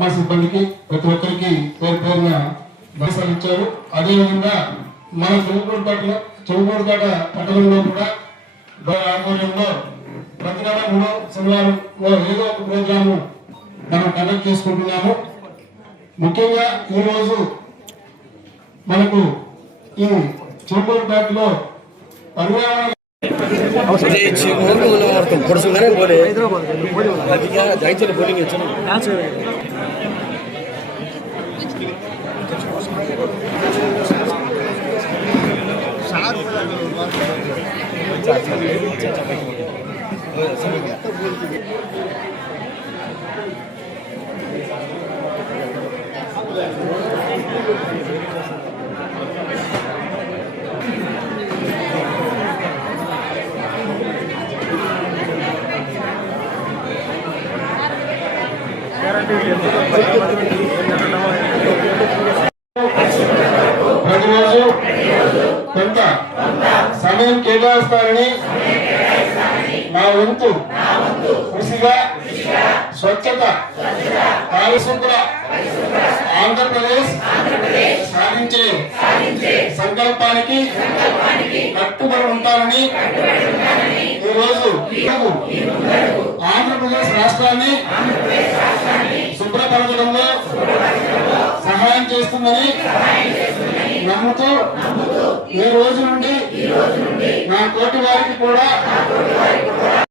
మా సిబ్బందికి ప్రతి ఒక్కరికి పేరు పేరున బహుమతులు ఇచ్చారు. అదేవిధంగా మన చెవుకూరుపేట పట్టణంలో కూడా ఆధ్వర్యంలో ప్రతి నెల 3వ శనివారంలో ఏదో ఒక ప్రోగ్రాము మనం కండక్ట్ చేసుకుంటున్నాము. ముఖ్యంగా ఈరోజు మనకు ఈ చెవుకూరుపేటలో పర్యావరణ ప్రతిరోజు కొంత సమయం కేటాయిస్తారని మా వంతు కృషిగా స్వచ్ఛత పారిశుభ్ర ఆంధ్రప్రదేశ్ సాధించే సంకల్పానికి కట్టుబడి ఉంటారని ఈరోజు ఆంధ్రప్రదేశ్ రాష్ట్రాన్ని శుభ్రపరచడంలో సహాయం చేస్తుందని నమ్ముతూ ఈ రోజు నుండి నా తోటి వారికి కూడా